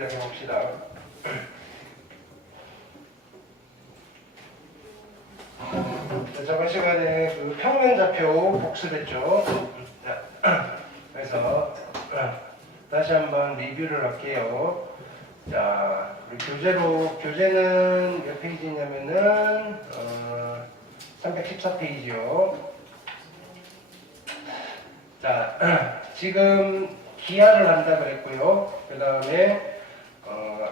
시작해 봅시다. 저번 시간에 그 평면 좌표 복습했죠. 자, 그래서 다시 한번 리뷰를 할게요. 자, 우리 교재는 몇 페이지냐면은 314페이지요. 자, 지금 기하를 한다 그랬고요. 그 다음에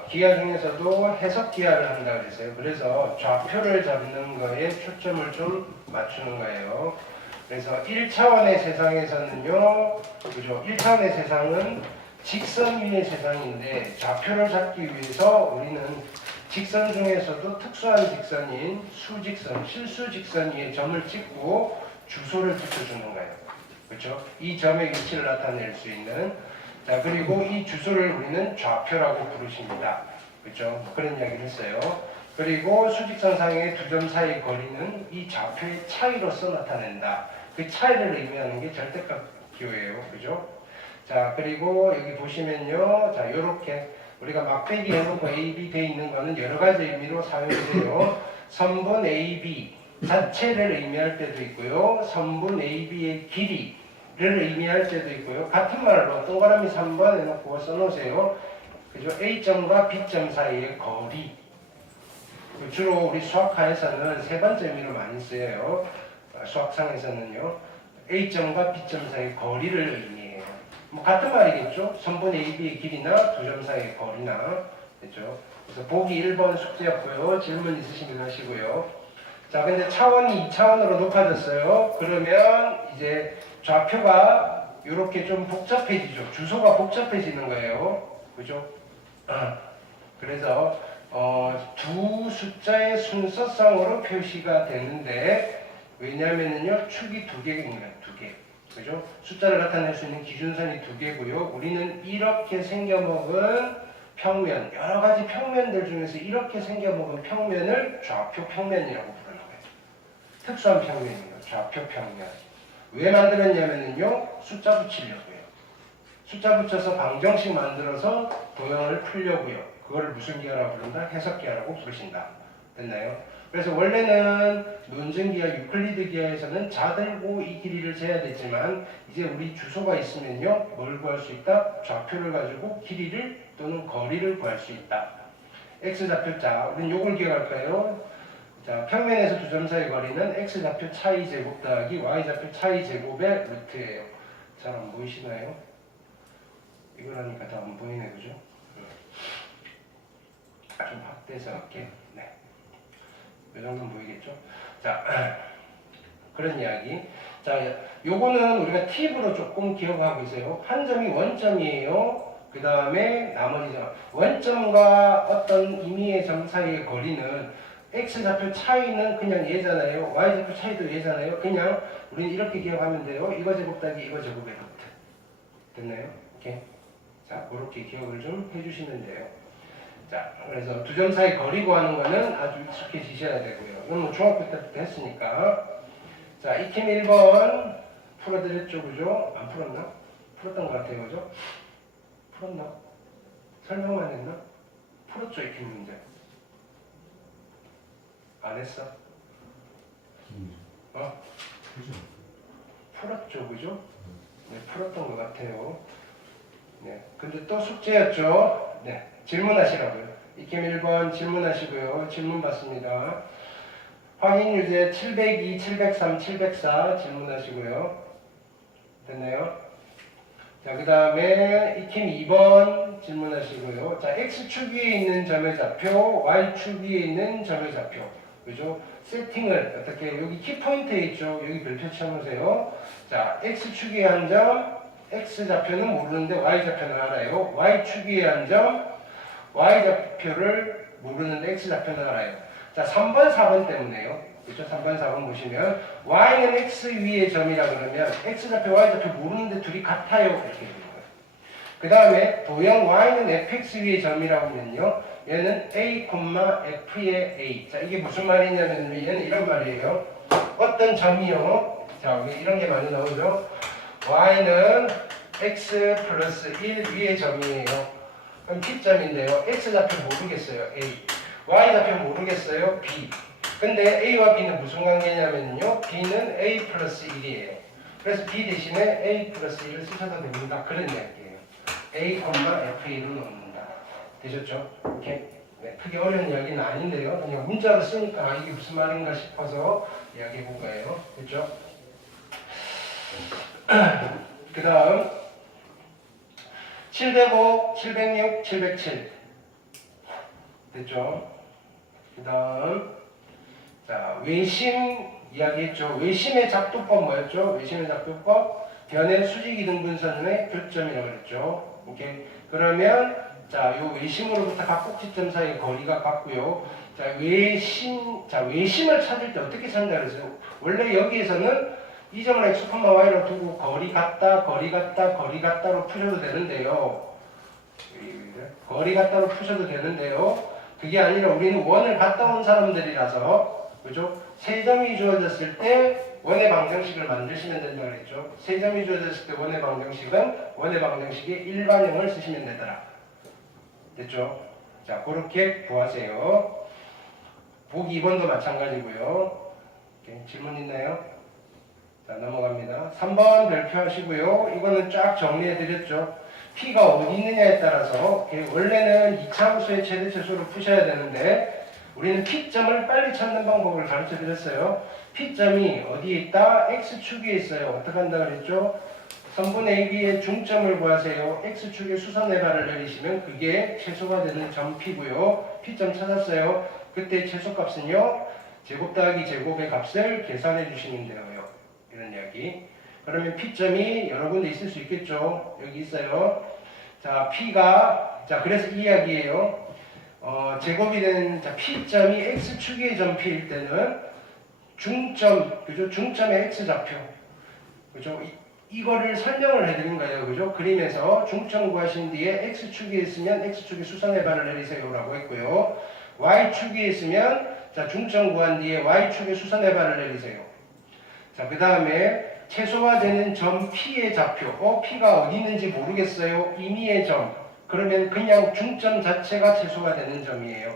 기하 중에서도 해석 기하를 한다 그랬어요. 그래서 좌표를 잡는 거에 초점을 좀 맞추는 거예요. 그래서 1차원의 세상에서는요, 그죠? 1차원의 세상은 직선 위의 세상인데 좌표를 잡기 위해서 우리는 직선 중에서도 특수한 직선인 수직선, 실수직선 위에 점을 찍고 주소를 붙여주는 거예요. 그렇죠? 이 점의 위치를 나타낼 수 있는. 자, 그리고 이 주소를 우리는 좌표라고 부르십니다. 그렇죠? 그런 이야기를 했어요. 그리고 수직선상의 두 점 사이의 거리는 이 좌표의 차이로서 나타낸다. 그 차이를 의미하는 게 절대값 기호예요. 그죠? 자, 그리고 여기 보시면요. 자, 요렇게 우리가 막대기 해놓고 AB 돼 있는 거는 여러 가지 의미로 사용돼요. 선분 AB 자체를 의미할 때도 있고요. 선분 AB의 길이를 의미할 때도 있고요. 같은 말로 동그라미 3번 해놓고 써놓으세요. 그죠? A점과 B점 사이의 거리. 주로 우리 수학하에서는 세 번째 의미로 많이 쓰여요. 수학상에서는요. A점과 B점 사이의 거리를 의미해요. 뭐 같은 말이겠죠. 선분 AB의 길이나 두 점 사이의 거리나. 그렇죠? 그래서 보기 1번 숙제였고요. 질문 있으시면 하시고요. 자, 근데 차원이 2차원으로 높아졌어요. 그러면 이제 좌표가 이렇게 좀 복잡해지죠. 주소가 복잡해지는 거예요. 그죠? 그래서 두 숫자의 순서상으로 표시가 되는데 왜냐면은요 축이 두 개입니다. 두 개. 그죠? 숫자를 나타낼 수 있는 기준선이 두 개고요. 우리는 이렇게 생겨먹은 평면, 여러 가지 평면들 중에서 이렇게 생겨먹은 평면을 좌표 평면이라고 부르는 거예요. 특수한 평면이에요. 좌표 평면. 왜 만들었냐면요 숫자 붙이려고요. 숫자 붙여서 방정식 만들어서 도형을 풀려고요. 그걸 무슨 기하라고 부른다? 해석 기하라고 부르신다. 됐나요? 그래서 원래는 논증 기하, 유클리드 기하에서는 자들고 이 길이를 재야 되지만 이제 우리 주소가 있으면요 뭘 구할 수 있다? 좌표를 가지고 길이를 또는 거리를 구할 수 있다. x좌표 자, 우리는 요걸 기억할까요? 자, 평면에서 두 점 사이 거리는 x좌표 차이 제곱 더하기 y좌표 차이 제곱의 루트예요. 잘 안 보이시나요? 이걸 하니까 더 안 보이네, 그죠? 좀 확대해서 할게요. 네. 이 정도는 보이겠죠? 자, 그런 이야기. 자, 요거는 우리가 팁으로 조금 기억하고 있어요. 한 점이 원점이에요. 그 다음에 나머지 점. 원점과 어떤 임의의 점 사이의 거리는 x좌표 차이는 그냥 얘잖아요. y좌표 차이도 얘잖아요. 그냥 우리는 이렇게 기억하면 돼요. 이거 제곱 더하기 이거 제곱의 루트. 됐나요? 오케이. 자, 그렇게 기억을 좀 해주시면 돼요. 자, 그래서 두 점 사이 거리 구하는 거는 아주 익숙해지셔야 되고요. 이건 뭐 중학교 때부터 했으니까. 자, 익힘 1번 풀어드렸죠, 그죠? 안 풀었나? 풀었던 것 같아요, 그죠? 풀었나? 설명만 했나? 풀었죠, 익힘 문제. 안 했어? 풀었죠, 그죠? 네, 풀었던 것 같아요. 네, 근데 또 숙제였죠? 네, 질문하시라고요. 익힘 1번 질문하시고요. 질문 받습니다. 확인 유제 702, 703, 704 질문하시고요. 됐나요? 자, 그 다음에 익힘 2번 질문하시고요. 자, X축 위에 있는 점의 좌표, Y축 위에 있는 점의 좌표. 그죠? 세팅을 어떻게, 여기 키포인트에 있죠? 여기 별표 쳐놓으세요. 자, X축 위에 한 점, X좌표는 모르는데 Y좌표는 알아요. Y축 위에 한 점, Y좌표를 모르는데 X좌표는 알아요. 자, 3번, 4번 때문에요. 그렇죠? 3번, 4번 보시면 Y는 X 위의 점이라 그러면 X좌표, Y좌표 모르는데 둘이 같아요. 이렇게 되는 거예요. 그 다음에 도형 Y는 fx 위의 점이라고 하면요. 얘는 A, F의 A. 자, 이게 무슨 말이냐면 얘는 이런 말이에요. 어떤 점이요. 자, 여기 이런 게 많이 나오죠. Y는 X 플러스 1 위의 점이에요. 그럼 P점인데요. X좌표 모르겠어요. A. Y좌표 모르겠어요. B. 근데 A와 B는 무슨 관계냐면요. B는 A 플러스 1이에요. 그래서 B 대신에 A 플러스 1을 쓰셔도 됩니다. 그런 이야기예요. A, F1을 넣는다. 되셨죠? 오케이. 네, 크게 어려운 이야기는 아닌데요. 그냥 문자로 쓰니까 이게 무슨 말인가 싶어서 이야기해 본 거예요. 됐죠? 그 다음 705, 706, 707 됐죠? 그 다음 자 외심 이야기했죠. 외심의 작도법 뭐였죠? 외심의 작도법 변의 수직이등분선의 교점이라고 그랬죠. 오케이. 그러면 자, 요 외심으로부터 각 꼭지점 사이의 거리가 같고요. 자, 외심을 찾을 때 어떻게 찾는다 그랬어요? 원래 여기에서는 이 점을 x, y로 두고 거리 같다, 거리 같다, 거리 같다로 푸셔도 되는데요. 거리 같다로 푸셔도 되는데요. 그게 아니라 우리는 원을 갔다 온 사람들이라서, 그죠? 세 점이 주어졌을 때 원의 방정식을 만드시면 된다고 그랬죠. 세 점이 주어졌을 때 원의 방정식은 원의 방정식의 일반형을 쓰시면 되더라. 됐죠? 자, 그렇게 구하세요. 보기 2번도 마찬가지고요. 오케이, 질문 있나요? 자, 넘어갑니다. 3번 별표 하시고요. 이거는 쫙 정리해드렸죠. P가 어디 있느냐에 따라서 원래는 2차 함수의 최대 최소를 푸셔야 되는데 우리는 P점을 빨리 찾는 방법을 가르쳐드렸어요. P점이 어디에 있다? X축에 있어요. 어떻게 한다 그랬죠? 선분 AB의 중점을 구하세요. X축에 수선의 발을 내리시면 그게 최소가 되는 점 P고요. P점 찾았어요. 그때 최소값은요. 제곱 더하기 제곱의 값을 계산해 주시면 돼요. 이런 이야기. 그러면 P점이 여러 군데 있을 수 있겠죠. 여기 있어요. 자, P가 자 그래서 이 이야기예요. 제곱이 된 자, P점이 X축의 점 P일 때는 중점, 그죠? 중점의 X좌표. 그죠? 이거를 설명을 해드린 거예요. 그죠? 그림에서 중점 구하신 뒤에 X축에 있으면 X축의 수선의 발을 내리세요라고 했고요. Y축에 있으면 자, 중점 구한 뒤에 Y축의 수선의 발을 내리세요. 자, 그 다음에 최소화 되는 점 P의 좌표. P가 어디 있는지 모르겠어요. 임의의 점. 그러면 그냥 중점 자체가 최소화 되는 점이에요.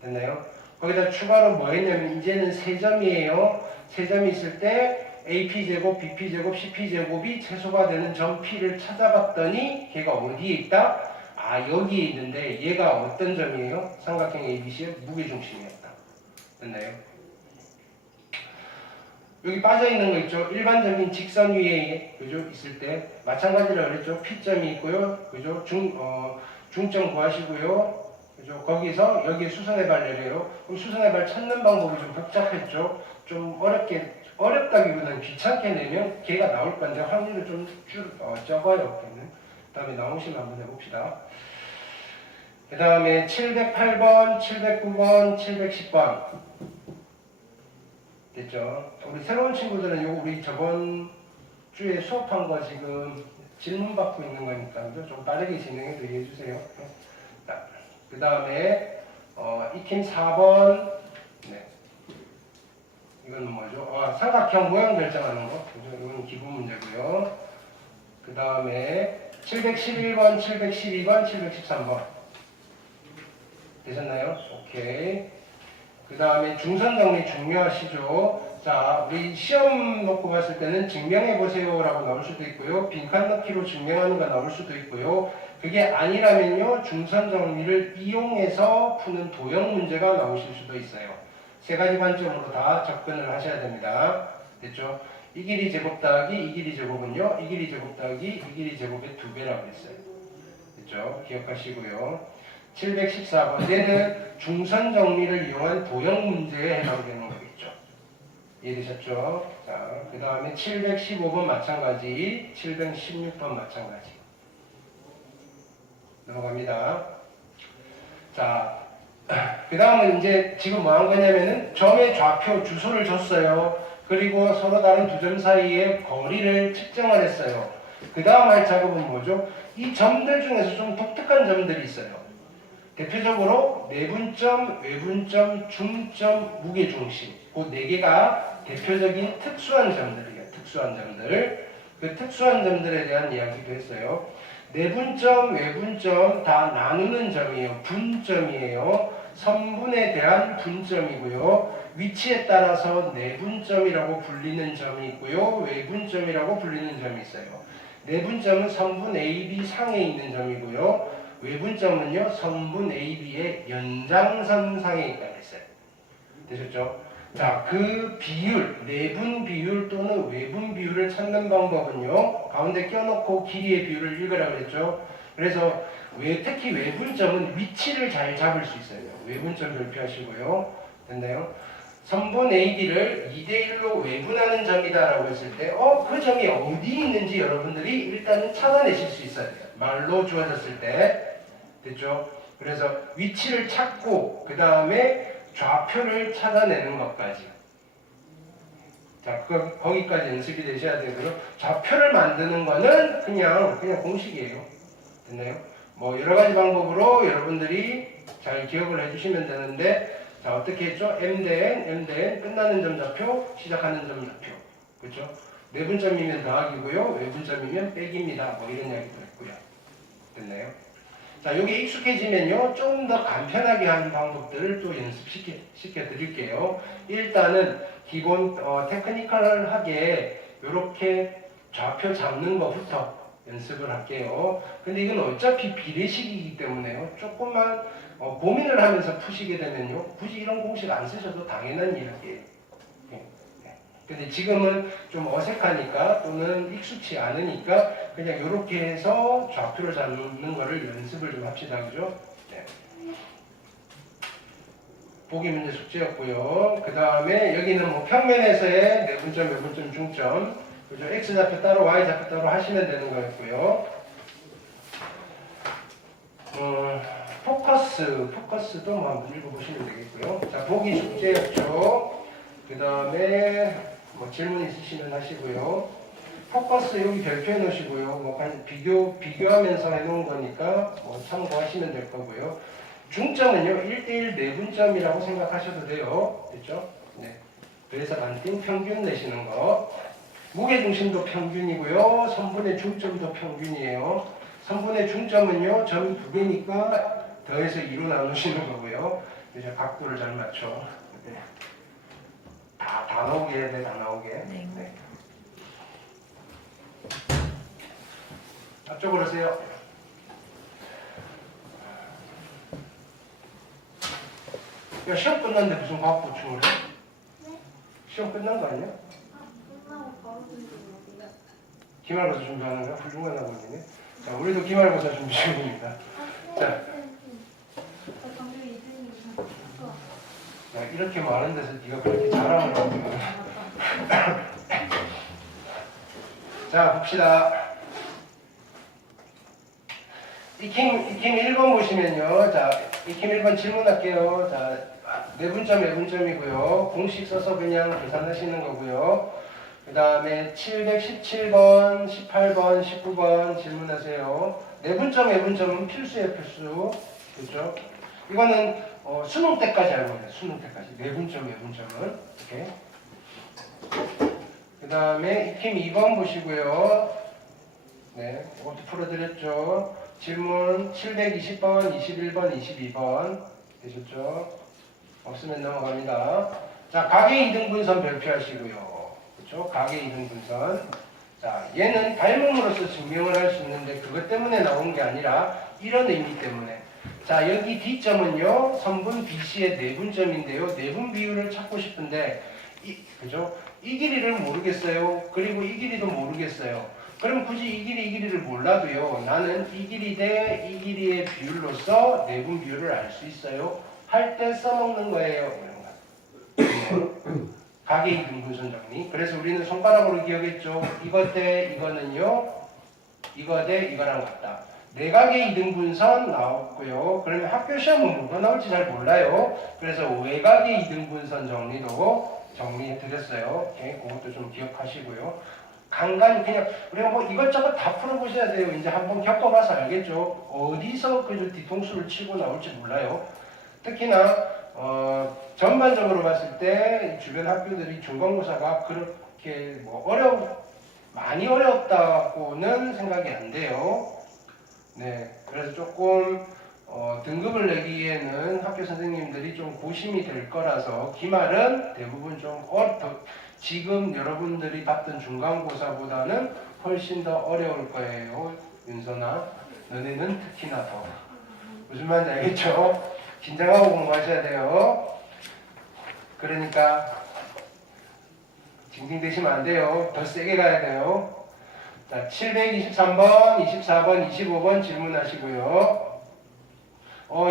됐나요? 거기다 추가로 뭐 했냐면 이제는 세 점이에요. 세 점이 있을 때 AP제곱, BP제곱, CP제곱이 최소가 되는 점 P를 찾아봤더니 걔가 어디에 있다? 아, 여기에 있는데 얘가 어떤 점이에요? 삼각형 ABC의 무게중심이었다. 됐나요? 여기 빠져있는 거 있죠? 일반적인 직선 위에 그죠? 있을 때 마찬가지로 그랬죠? P점이 있고요. 그죠? 중점 구하시고요. 그죠? 거기서 여기에 수선의 발 내려요. 그럼 수선의 발 찾는 방법이 좀 복잡했죠? 좀 어렵다기보다는 귀찮게 내면 걔가 나올 건데 확률이 좀 적어요. 걔는. 그 다음에 나오시면 한번 해봅시다. 그 다음에 708번, 709번, 710번 됐죠? 우리 새로운 친구들은 요 우리 저번 주에 수업한 거 지금 질문 받고 있는 거니까 좀 빠르게 진행해도 이해해 주세요. 자, 그 다음에 익힘 4번 네. 이거는 뭐죠? 삼각형 모양 결정하는 거. 이건 기본 문제고요. 그 다음에 711번, 712번, 713번 되셨나요? 오케이. 그 다음에 중선 정리 중요하시죠? 자, 우리 시험 놓고 봤을 때는 증명해보세요 라고 나올 수도 있고요. 빈칸 넣기로 증명하는 거 나올 수도 있고요. 그게 아니라면요. 중선 정리를 이용해서 푸는 도형 문제가 나오실 수도 있어요. 세 가지 관점으로 다 접근을 하셔야 됩니다. 됐죠? 이 길이 제곱 더하기 이 길이 제곱은요. 이 길이 제곱 더하기 이 길이 제곱의 2배라고 했어요. 됐죠? 기억하시고요. 714번. 얘는 중선 정리를 이용한 도형 문제에 해당되는 거겠죠. 이해되셨죠? 자, 그 다음에 715번 마찬가지, 716번 마찬가지. 넘어갑니다. 자, 그 다음은 이제 지금 뭐 한 거냐면은 점의 좌표 주소를 줬어요. 그리고 서로 다른 두 점 사이의 거리를 측정을 했어요. 그 다음 할 작업은 뭐죠? 이 점들 중에서 좀 독특한 점들이 있어요. 대표적으로 내분점, 외분점, 중점, 무게중심 그 네 개가 대표적인 특수한 점들이에요. 특수한 점들. 그 특수한 점들에 대한 이야기도 했어요. 내분점, 외분점 다 나누는 점이에요. 분점이에요. 선분에 대한 분점이고요. 위치에 따라서 내분점이라고 불리는 점이 있고요. 외분점이라고 불리는 점이 있어요. 내분점은 선분 AB 상에 있는 점이고요. 외분점은요, 선분 AB의 연장선 상에 있다고 했어요. 되셨죠? 자, 그 비율, 내분 비율 또는 외분 비율을 찾는 방법은요, 가운데 껴놓고 길이의 비율을 읽으라고 그랬죠. 그래서 특히 외분점은 위치를 잘 잡을 수 있어요. 외분점 별표하시고요. 됐나요? 선분 AB를 2대1로 외분하는 점이다라고 했을 때, 그 점이 어디 있는지 여러분들이 일단은 찾아내실 수 있어야 돼요. 말로 주어졌을 때. 됐죠? 그래서 위치를 찾고, 그 다음에 좌표를 찾아내는 것까지. 자, 거기까지 연습이 되셔야 되고요. 좌표를 만드는 거는 그냥 공식이에요. 됐나요? 뭐 여러 가지 방법으로 여러분들이 잘 기억을 해주시면 되는데, 자, 어떻게 했죠? M대N, 끝나는 점 좌표, 시작하는 점 좌표. 그렇죠? 내분점이면 더하기고요. 외분점이면 빼기입니다. 뭐 이런 이야기도 했고요. 됐나요? 자, 여기 익숙해지면요, 좀 더 간편하게 하는 방법들을 또 연습시켜 드릴게요. 일단은 기본 테크니컬하게 이렇게 좌표 잡는 것부터 연습을 할게요. 근데 이건 어차피 비례식이기 때문에요. 조금만 고민을 하면서 푸시게 되면요, 굳이 이런 공식 안 쓰셔도 당연한 이야기예요. 근데 지금은 좀 어색하니까 또는 익숙치 않으니까 그냥 이렇게 해서 좌표를 잡는 거를 연습을 좀 합시다. 그죠? 네. 보기 문제 숙제였고요. 그 다음에 여기는 뭐 평면에서의 내분점, 외분점, 중점. 그죠? X좌표 따로 Y좌표 따로 하시면 되는 거였고요. 포커스도 뭐 한번 읽어보시면 되겠고요. 자, 보기 숙제였죠. 그 다음에 뭐 질문 있으시면 하시고요. 포커스 여기 별표해 놓으시고요. 뭐 비교하면서 해놓은 거니까 뭐 참고하시면 될 거고요. 중점은요, 1대1 내분점이라고 생각하셔도 돼요. 됐죠? 네. 그래서 반띵 평균 내시는 거. 무게중심도 평균이고요. 선분의 중점도 평균이에요. 선분의 중점은요, 점이 2개니까 더해서 2로 나누시는 거고요. 이제 각도를 잘 맞춰. 네. 다 나오게 해야 돼, 다 나오게. 네. 네. 앞쪽으로 오세요. 야, 시험 끝났는데 무슨 과학 보충을 해? 네? 시험 끝난 거 아니야? 끝나고 바로 준비해요. 기말고사 준비하는 거야? 훌륭하다고 보네. 자, 우리도 기말고사 준비 중입니다. 자. 저 방금 2등이니까. 야, 이렇게 많은 데서 네가 그렇게 자랑을 하고. 자, 봅시다. 익힘 1번 보시면요. 자, 익힘 1번 질문할게요. 자, 내분점, 외분점이고요. 공식 써서 그냥 계산하시는 거고요. 그 다음에 717번, 18번, 19번 질문하세요. 내분점, 외분점은 필수예요, 필수. 그죠? 이거는 수능 때까지 알고 있어요. 수능 때까지. 내분점, 외분점은. 이렇게. 그 다음에 익힘 2번 보시고요. 네, 이것도 풀어드렸죠. 질문 720번, 21번, 22번. 되셨죠? 없으면 넘어갑니다. 자, 가계 이등분선 별표하시고요. 그렇죠? 가계 이등분선. 자, 얘는 닮음으로써 증명을 할 수 있는데 그것 때문에 나온 게 아니라 이런 의미 때문에. 자, 여기 D점은요, 선분 BC의 내분점인데요. 내분 비율을 찾고 싶은데, 그죠? 이 길이를 모르겠어요. 그리고 이 길이도 모르겠어요. 그럼 굳이 이 길이를 몰라도요, 나는 이 길이 대 이 길이의 비율로서 내분 비율을 알 수 있어요. 할 때 써먹는 거예요. 이런 거. 가계 이등분선 정리. 그래서 우리는 손가락으로 기억했죠. 이거 대 이거는요, 이거 대 이거랑 같다. 내각의 이등분선 나왔고요. 그러면 학교 시험은 뭐가 나올지 잘 몰라요. 그래서 외각의 이등분선 정리도 정리해 드렸어요. 오케이, 그것도 좀 기억하시고요. 간간히 그냥 우리가 뭐 이것저것 다 풀어보셔야 돼요. 이제 한번 겪어봐서 알겠죠. 어디서 그 뒤통수를 치고 나올지 몰라요. 특히나 전반적으로 봤을 때 주변 학교들이 중간고사가 그렇게 뭐 많이 어렵다고는 생각이 안 돼요. 네, 그래서 조금 등급을 내기에는 학교 선생님들이 좀 고심이 될 거라서 기말은 대부분 좀 지금 여러분들이 봤던 중간고사보다는 훨씬 더 어려울 거예요. 윤선아, 너네는 특히나 더. 무슨 말인지 알겠죠? 긴장하고 공부하셔야 돼요. 그러니까 징징대시면 안 돼요. 더 세게 가야 돼요. 자, 723번, 24번, 25번 질문하시고요.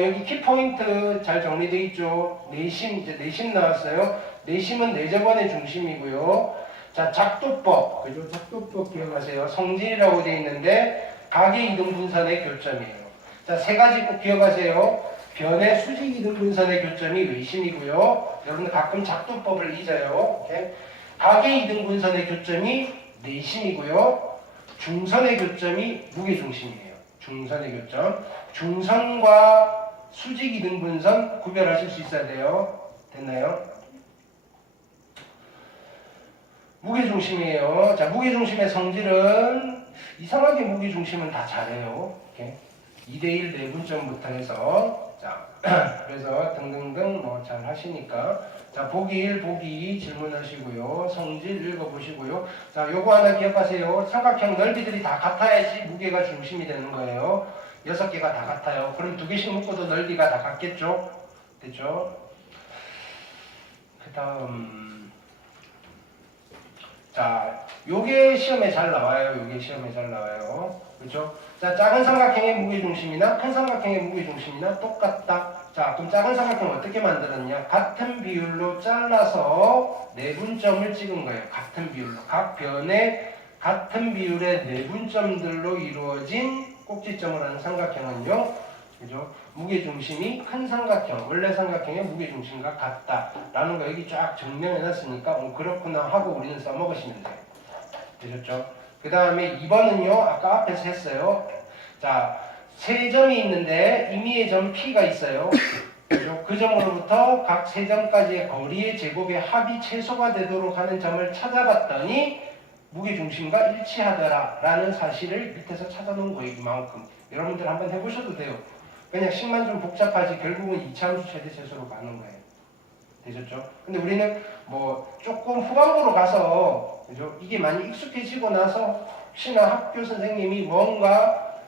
여기 키포인트 잘 정리되어 있죠? 내심, 이제 내심 나왔어요. 내심은 내저번의 중심이고요. 자, 작도법. 그죠? 작도법 기억하세요. 성질이라고 되어 있는데, 각의 이등분선의 교점이에요. 자, 세 가지 꼭 기억하세요. 변의 수직 이등분선의 교점이 외심이고요. 여러분들 가끔 작도법을 잊어요. 오케이? 각의 이등분선의 교점이 내심이고요. 중선의 교점이 무게중심이에요. 중선의 교점. 중선과 수직 이등분선 구별하실 수 있어야 돼요. 됐나요? 무게중심이에요. 자, 무게중심의 성질은 이상하게 무게중심은 다 잘해요. 이렇게 2대1 내분점부터 해서 자, 그래서 등등등 뭐 잘 하시니까 자, 보기 1, 보기 2 질문하시고요. 성질 읽어보시고요. 자, 요거 하나 기억하세요. 삼각형 넓이들이 다 같아야지 무게가 중심이 되는 거예요. 6개가 다 같아요. 그럼 2개씩 묶어도 넓이가 다 같겠죠? 됐죠? 그 다음 자, 요게 시험에 잘 나와요. 요게 시험에 잘 나와요. 그렇죠? 자, 작은 삼각형의 무게중심이나 큰 삼각형의 무게중심이나 똑같다. 자, 그럼 작은 삼각형 어떻게 만들었냐? 같은 비율로 잘라서 내분점을 찍은 거예요. 같은 비율로. 각 변에 같은 비율의 내분점들로 이루어진 꼭지점을 하는 삼각형은요. 그죠? 무게중심이 큰 삼각형, 원래 삼각형의 무게중심과 같다라는 거 여기 쫙 증명해놨으니까 그렇구나 하고 우리는 써먹으시면 돼요. 되셨죠? 그 다음에 2번은요. 아까 앞에서 했어요. 자, 세 점이 있는데 임의의 점 P가 있어요. 그죠? 그 점으로부터 각 세 점까지의 거리의 제곱의 합이 최소가 되도록 하는 점을 찾아봤더니 무게중심과 일치하더라 라는 사실을 밑에서 찾아놓은 거예요. 이만큼. 여러분들 한번 해보셔도 돼요. 그냥 식만 좀 복잡하지 결국은 2차함수 최대 최소로 가는 거예요. 되셨죠? 근데 우리는 뭐 조금 후반부로 가서 그죠? 이게 많이 익숙해지고 나서 혹시나 학교 선생님이 뭔가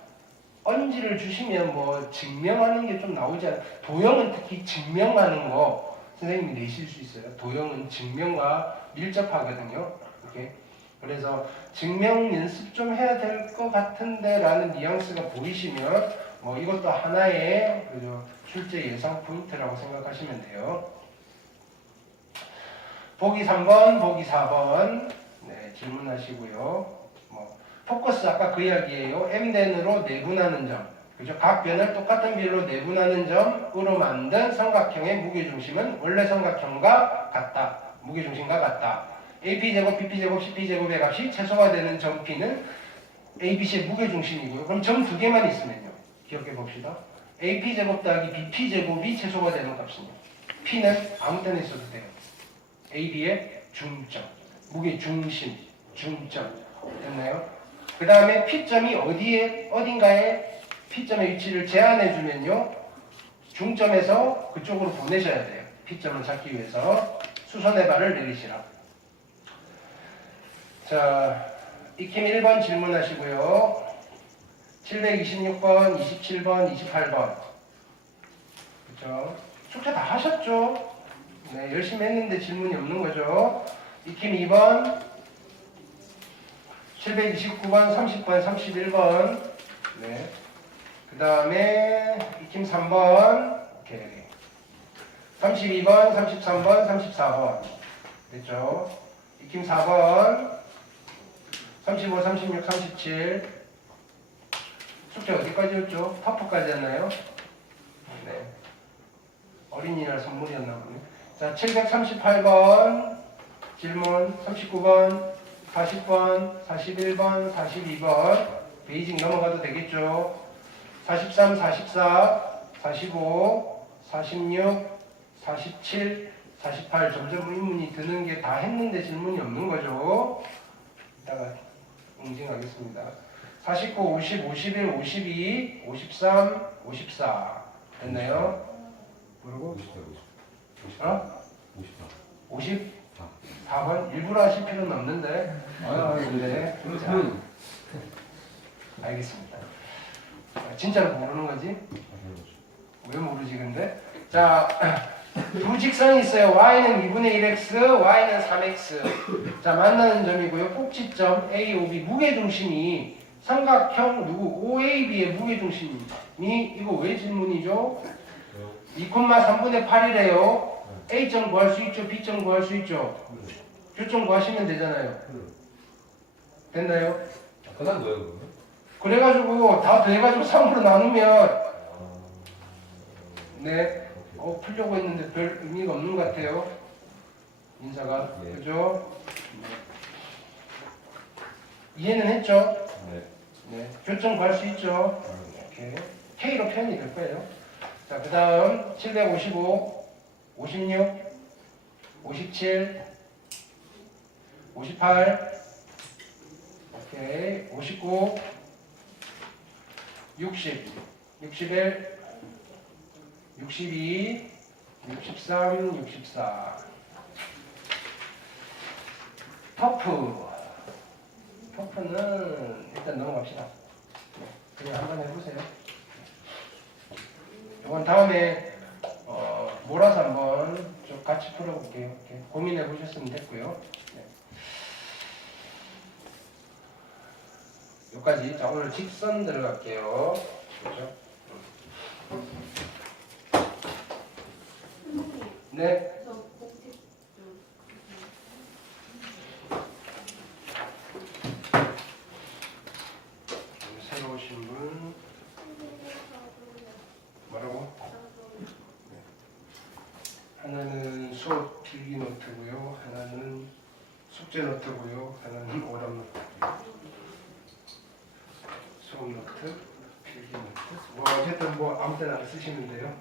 언지를 주시면 뭐 증명하는 게 좀 나오지 않아요? 도형은 특히 증명하는 거 선생님이 내실 수 있어요. 도형은 증명과 밀접하거든요. 이렇게. 그래서 증명 연습 좀 해야 될 것 같은데 라는 뉘앙스가 보이시면 뭐 이것도 하나의 그죠? 출제 예상 포인트라고 생각하시면 돼요. 보기 3번, 보기 4번 네, 질문하시고요. 뭐 포커스 아까 그 이야기예요. M된으로 내분하는 점. 그죠? 각 변을 똑같은 비율로 내분하는 점으로 만든 삼각형의 무게중심은 원래 삼각형과 같다. 무게중심과 같다. AP제곱, BP제곱, CP제곱의 값이 최소가 되는 점 P는 ABC의 무게중심이고요. 그럼 점 두 개만 있으면요. 기억해 봅시다. AP제곱 더하기 BP제곱이 최소가 되는 값입니다. P는 아무 때나 있어도 돼요. AB의 중점, 무게중심, 중점. 됐나요? 그 다음에 P점이 어딘가에 P점의 위치를 제한해주면요. 중점에서 그쪽으로 보내셔야 돼요. P점을 찾기 위해서 수선의 발을 내리시라. 자, 익힘 1번 질문하시고요. 726번, 27번, 28번. 그쵸? 숙제 다 하셨죠? 네, 열심히 했는데 질문이 없는 거죠. 익힘 2번, 729번, 30번, 31번. 네. 그 다음에 익힘 3번. 오케이. 32번, 33번, 34번. 됐죠? 익힘 4번. 35, 36, 37. 숙제 어디까지였죠? 파프까지 였나요? 네. 어린이날 선물이었나 보네. 자, 738번 질문, 39번, 40번, 41번, 42번. 베이직 넘어가도 되겠죠? 43, 44, 45, 46, 47, 48. 점점 의문이 드는 게 다 했는데 질문이 없는 거죠. 이따가 응징하겠습니다. 49, 50, 51, 52, 53, 54 됐나요? 그리고 54. 54번 일부러 하실 필요는 없는데 네. 자, 알겠습니다. 진짜로 모르는 거지? 왜 모르지 근데? 자, 두 직선이 있어요. y는 2분의 1x, y는 3x. 자, 만나는 점이고요. 꼭지점 A, O, B 무게중심이 삼각형 누구? OAB의 무게중심이 이거 왜 질문이죠? 2,3분의 8이래요. A점 구할 수 있죠? B점 구할 수 있죠? Q점 구하시면 되잖아요. 됐나요? 끝난 거예요 그러면? 그래가지고 다 더해가지고 3으로 나누면 네, 풀려고 했는데 별 의미가 없는 것 같아요. 인사가 네. 그죠? 이해는 했죠? 네. 네, 교점 구할 수 있죠? 이렇게 K로 표현이 될 거예요. 자, 그 다음 755, 56, 57, 58, 오케이, 59, 60, 61, 62, 63, 64. 터프는 일단 넘어갑시다. 그냥 한번 해보세요. 이건 다음에 몰아서 한번 좀 같이 풀어볼게요. 이렇게 고민해 보셨으면 됐고요. 네. 여기까지. 자, 오늘 직선 들어갈게요. 그렇죠? 선생님, 네. 저 꼭지 좀. 새로 오신 분 뭐라고? 하나는 수업 필기 노트고요. 하나는 숙제 노트고요. 하나는 오답 노트. 수업 노트, 필기 노트. 뭐 어쨌든 뭐 아무 때나 쓰시면 돼요.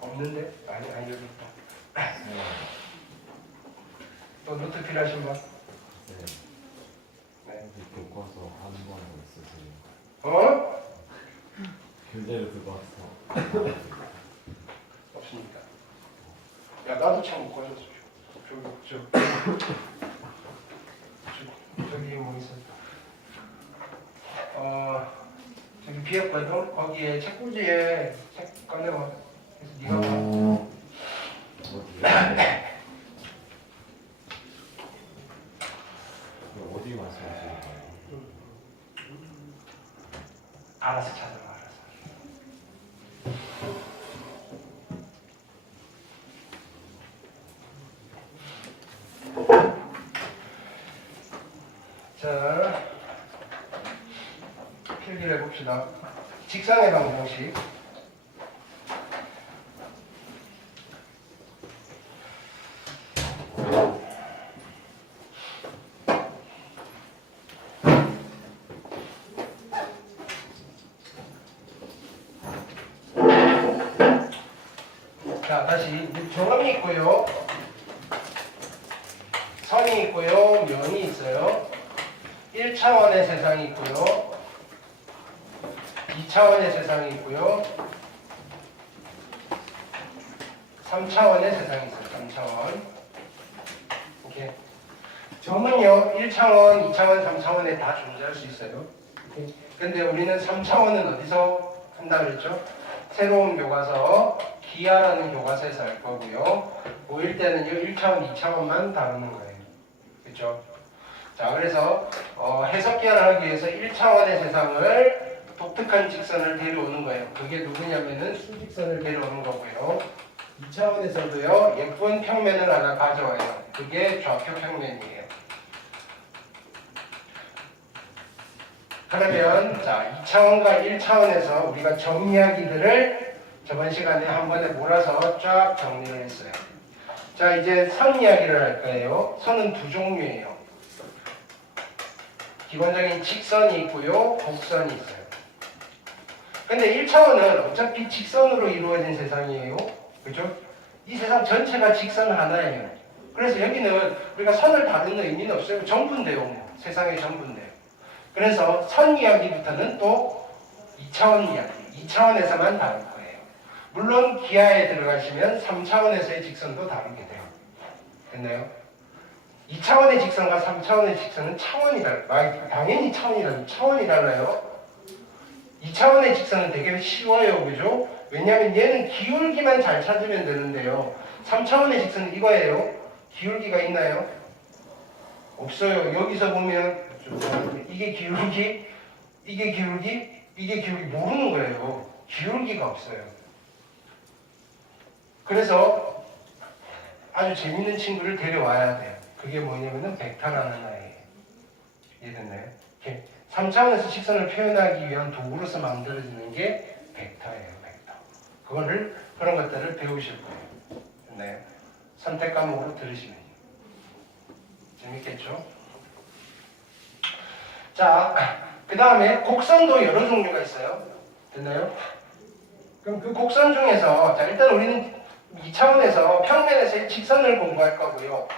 없는데? 아니 여기 있다. 또 노트 필요하신 분? 네. 교과서 하는 거 있으세요? 어? 교재를 들고 왔어. 없습니다. 야 나도 참 못 가졌어. 저기 뭐 있어? 저기 비었거든. 거기에 책꽂이에 책 꺼내와. 그래서 네가 봐. 어디 말씀하시는 거예요? 알아서 찾아봐. 알아서. 자, 필기를 해봅시다. 직선의 방정식. 자, 다시 점이 있고요. 선이 있고요. 면이 있어요. 1차원의 세상이 있고요. 2차원의 세상이 있고요. 3차원의 세상이 있어요. 3차원. 오케이. 점은요, 1차원, 2차원, 3차원에 다 존재할 수 있어요. 오케이. 근데 우리는 3차원은 어디서 한다 그랬죠? 새로운 교과서, 기하라는 교과서에서 할 거고요. 보일 때는요, 1차원, 2차원만 다루는 거예요. 그렇죠? 자, 그래서 해석 기하를 하기 위해서 1차원의 세상을 독특한 직선을 데려오는 거예요. 그게 누구냐면은 수직선을 데려오는 거고요. 2차원에서도요, 예쁜 평면을 하나 가져와요. 그게 좌표 평면이에요. 그러면 자, 2차원과 1차원에서 우리가 점 이야기들을 저번 시간에 한 번에 몰아서 쫙 정리를 했어요. 자, 이제 선 이야기를 할 거예요. 선은 두 종류예요. 기본적인 직선이 있고요, 곡선이 있어요. 근데 1차원은 어차피 직선으로 이루어진 세상이에요. 그죠? 이 세상 전체가 직선 하나예요. 그래서 여기는 우리가 선을 다루는 의미는 없어요. 전부인데요. 세상의 전부인데요. 그래서 선 이야기부터는 또 2차원 이야기, 2차원에서만 다룰 거예요. 물론 기하에 들어가시면 3차원에서의 직선도 다루게 돼요. 됐나요? 2차원의 직선과 3차원의 직선은 차원이 달라요. 당연히 차원이 달라요. 2차원의 직선은 되게 쉬워요. 그죠? 왜냐하면 얘는 기울기만 잘 찾으면 되는데요. 3차원의 직선은 이거예요. 기울기가 있나요? 없어요. 여기서 보면 이게 기울기, 이게 기울기, 이게 기울기 모르는 거예요. 기울기가 없어요. 그래서 아주 재밌는 친구를 데려와야 돼요. 그게 뭐냐면은 벡터라는 아이예요. 이해됐나요? 3차원에서 직선을 표현하기 위한 도구로서 만들어지는 게 벡터예요. 벡터. 그런 것들을 배우실 거예요. 됐나요? 선택 과목으로 들으시면요. 재밌겠죠? 자, 그 다음에 곡선도 여러 종류가 있어요. 됐나요? 그럼 그 곡선 중에서 자 일단 우리는 2차원에서 평면에서의 직선을 공부할 거고요.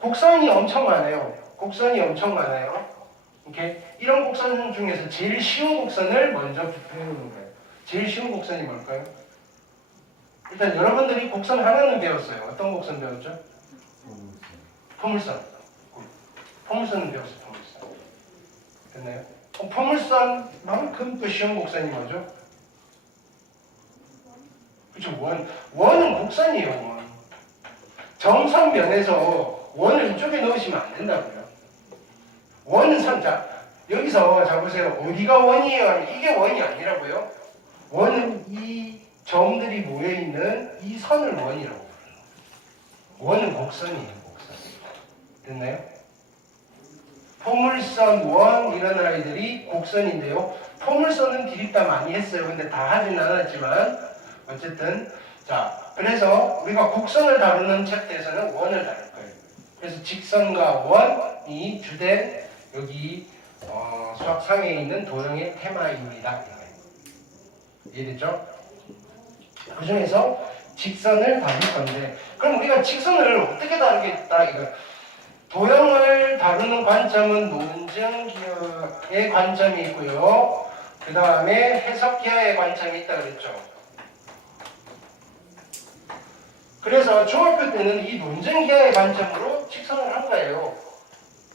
곡선이 엄청 많아요. 곡선이 엄청 많아요. 이렇게 이런 곡선 중에서 제일 쉬운 곡선을 먼저 배우는 거예요. 제일 쉬운 곡선이 뭘까요? 일단 여러분들이 곡선 하나는 배웠어요. 어떤 곡선 배웠죠? 포물선. 포물선은 배웠어요. 포물선. 됐나요? 포물선만큼 또 쉬운 곡선이 뭐죠? 그렇죠. 원은 곡선이에요. 원. 정선면에서 원을 이쪽에 넣으시면 안 된다고요. 원은 선자. 여기서 자 보세요. 어디가 원이에요? 아니 이게 원이 아니라고요. 원은 이 점들이 모여 있는 이 선을 원이라고 불러요. 원은 곡선이에요. 곡선. 됐나요? 포물선, 원 이런 아이들이 곡선인데요. 포물선은 디립다 많이 했어요. 근데 다 하진 않았지만 어쨌든 자 그래서 우리가 곡선을 다루는 챕터에서는 원을 다룰 거예요. 그래서 직선과 원이 주된 여기 수학 상에 있는 도형의 테마입니다. 이해됐죠? 그 중에서 직선을 다룰 건데 그럼 우리가 직선을 어떻게 다루겠다 이거 도형을 다루는 관점은 논증기하의 관점이 있고요. 그 다음에 해석기하의 관점이 있다 그랬죠. 그래서 중학교 때는 이 논증기하의 관점으로 직선을 한 거예요.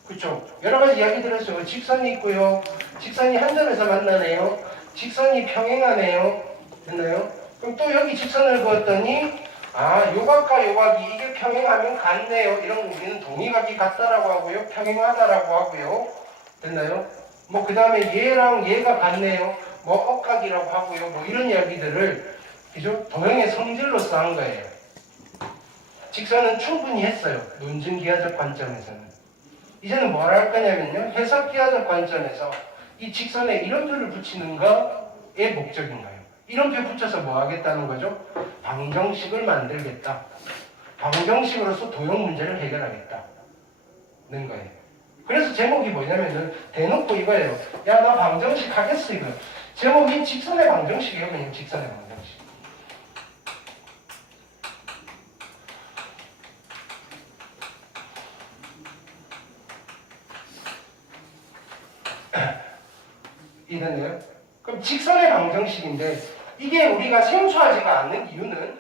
그렇죠? 여러 가지 이야기 들었어요. 직선이 있고요. 직선이 한 점에서 만나네요. 직선이 평행하네요. 됐나요? 그럼 또 여기 직선을 그었더니 요각과 요각이 이게 평행하면 같네요. 이런 거 우리는 동의각이 같다라고 하고요. 평행하다라고 하고요. 됐나요? 뭐 그 다음에 얘랑 얘가 같네요. 뭐 억각이라고 하고요. 뭐 이런 이야기들을 그죠? 도형의 성질로서 한 거예요. 직선은 충분히 했어요. 논증기하적 관점에서는. 이제는 뭘 할 거냐면요. 해석기하적 관점에서 이 직선에 이름표를 붙이는 거의 목적인가요? 이름표 붙여서 뭐 하겠다는 거죠? 방정식을 만들겠다. 방정식으로서 도형 문제를 해결하겠다는 거예요. 그래서 제목이 뭐냐면은 대놓고 이거예요. 야, 나 방정식 하겠어 이거. 제목이 직선의 방정식이에요. 그냥 직선의 방정식. 이해됐나요? 그럼 직선의 방정식인데 이게 우리가 생소하지가 않는 이유는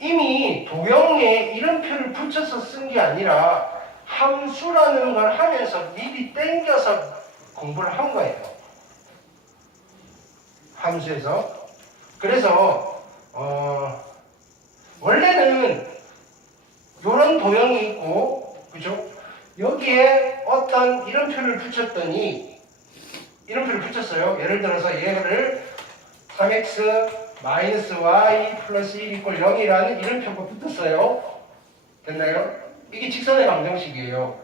이미 도형에 이름표를 붙여서 쓴 게 아니라 함수라는 걸 하면서 미리 땡겨서 공부를 한 거예요. 함수에서. 그래서 원래는 이런 도형이 있고 그죠? 여기에 어떤 이름표를 붙였더니 이름표를 붙였어요. 예를 들어서 얘를 3x 마이너스 y 플러스 1 이퀄 0이라는 이름표가 붙었어요. 됐나요? 이게 직선의 방정식이에요.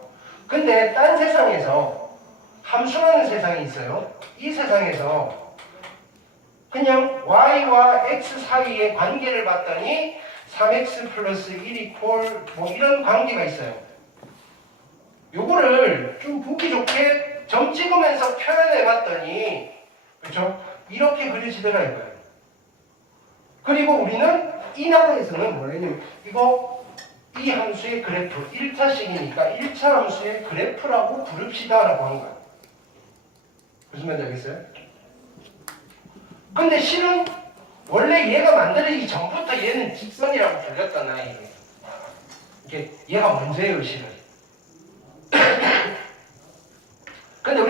근데 딴 세상에서 함수라는 세상이 있어요. 이 세상에서 그냥 y와 x 사이의 관계를 봤더니 3x 플러스 1 이퀄 뭐 이런 관계가 있어요. 요거를 좀 보기 좋게 점 찍으면서 표현해 봤더니 그렇죠? 이렇게 그려지더라 이거예요. 그리고 우리는 이 나라에서는 뭐냐면 이 함수의 그래프 1차식이니까 1차 함수의 그래프라고 부릅시다 라고 한 거예요. 무슨 말인지 알겠어요? 근데 실은 원래 얘가 만들어지기 전부터 얘는 직선이라고 불렸던 아이예요. 이게 얘가 먼저예요, 실은. 근데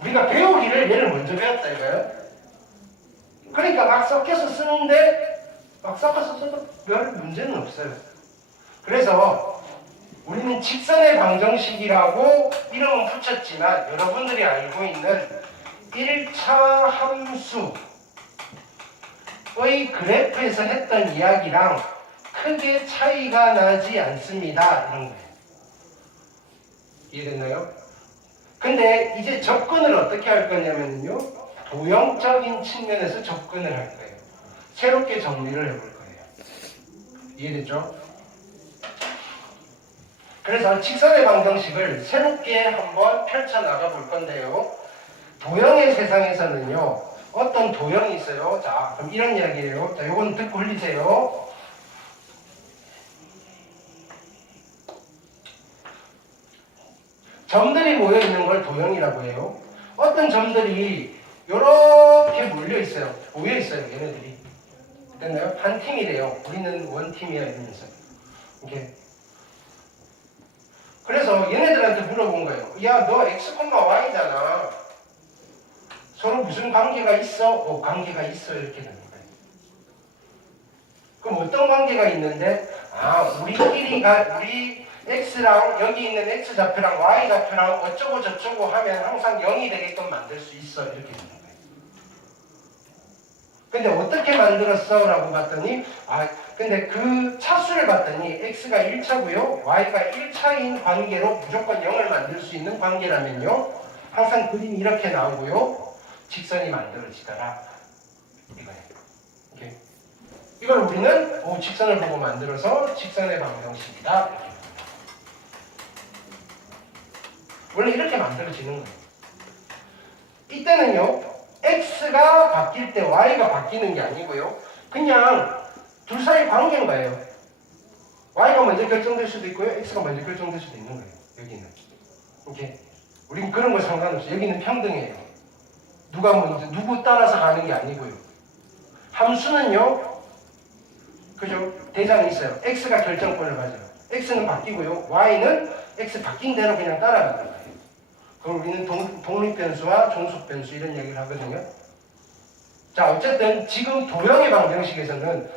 우리가 배우기를 얘를 먼저 배웠다 이거예요. 그러니까 막 섞여서 쓰는데 막 섞어서 써도 별 문제는 없어요. 그래서 우리는 직선의 방정식이라고 이름은 붙였지만 여러분들이 알고 있는 1차 함수의 그래프에서 했던 이야기랑 크게 차이가 나지 않습니다. 이런 거예요. 이해됐나요? 근데 이제 접근을 어떻게 할 거냐면요. 도형적인 측면에서 접근을 할 거예요. 새롭게 정리를 해볼 거예요. 이해됐죠? 그래서 직선의 방정식을 새롭게 한번 펼쳐나가 볼 건데요. 도형의 세상에서는요. 어떤 도형이 있어요. 자, 그럼 이런 이야기예요. 자, 요건 듣고 흘리세요. 점들이 모여 있는 걸 도형이라고 해요. 어떤 점들이 이렇게 몰려 있어요. 모여 있어요. 얘네들이. 됐나요? 한 팀이래요. 우리는 원팀이야 이러면서. 이렇게. 그래서 얘네들한테 물어본 거예요. 야, 너 x, y잖아. 서로 무슨 관계가 있어? 관계가 있어. 이렇게 되는 거예요. 그럼 어떤 관계가 있는데? 우리 x랑 여기 있는 x좌표랑 y좌표랑 어쩌고 저쩌고 하면 항상 0이 되게끔 만들 수 있어. 이렇게 되는 거예요. 근데 어떻게 만들었어? 라고 봤더니 근데 그 차수를 봤더니 x가 1차고요. y가 1차인 관계로 무조건 0을 만들 수 있는 관계라면요. 항상 그림이 이렇게 나오고요. 직선이 만들어지더라. 이거예요. 오케이. 이걸 우리는 직선을 보고 만들어서 직선의 방정식이다. 원래 이렇게 만들어지는 거예요. 이때는요. x가 바뀔 때 y가 바뀌는 게 아니고요. 그냥 둘 사이 관계인 거예요. y가 먼저 결정될 수도 있고요. x가 먼저 결정될 수도 있는 거예요. 여기는. 오케이. 우린 그런 거 상관없어요. 여기는 평등해요. 누가 먼저 누구 따라서 가는 게 아니고요. 함수는요. 그죠? 대장이 있어요. x가 결정권을 가져요. x는 바뀌고요. y는 x 바뀐 대로 그냥 따라가는 거예요. 그럼 우리는 독립변수와 종속변수 이런 얘기를 하거든요. 자, 어쨌든 지금 도형의 방정식에서는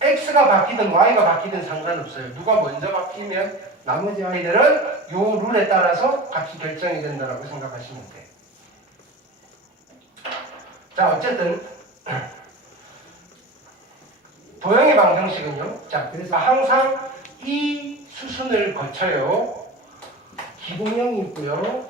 x가 바뀌든 y가 바뀌든 상관없어요. 누가 먼저 바뀌면 나머지 아이들은 요 룰에 따라서 같이 결정이 된다고 생각하시면 돼요. 자, 어쨌든 도형의 방정식은요. 자, 그래서 항상 이 수순을 거쳐요. 기본형이 있고요.